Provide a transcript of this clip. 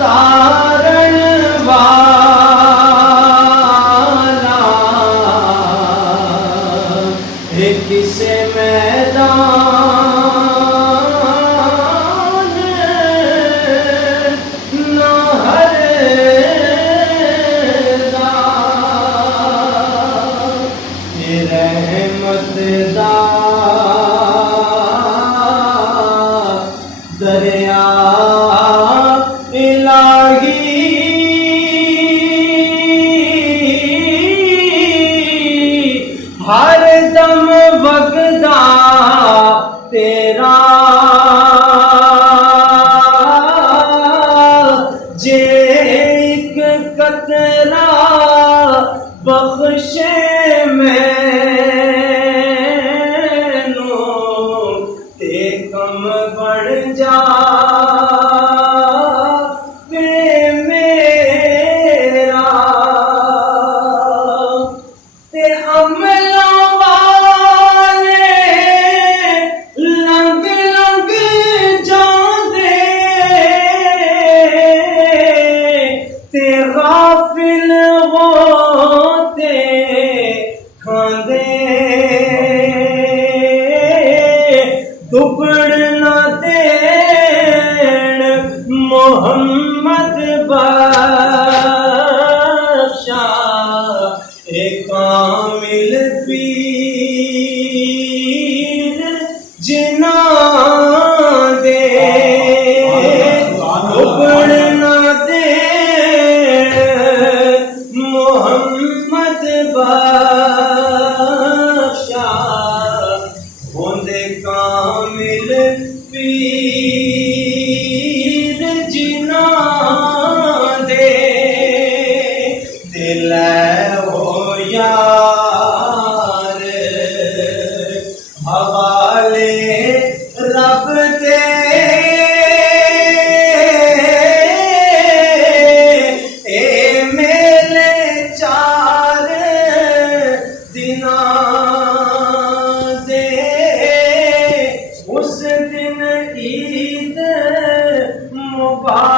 तारण वाला किसे मैदान न हरदा रहमत दा दरिया इलाही हर दम वगदा तेरा जे एक कतरा बख्शे मैनू ते कम बढ़ जा मेरा ते अमलों वाले लंघ लंघ जांदे ते गाफिल होते खांदे दुबड़ न देण मोहम्मद बख्शा कामिल पीर जिन्हां दे दुबड़ न देण मोहम्मद बख्शा होंदे कामिल पीर जिन्हां दे दिल हो यार हवाले रब दे ए मेले चार दिनां दे उस दिन ईद मुबारक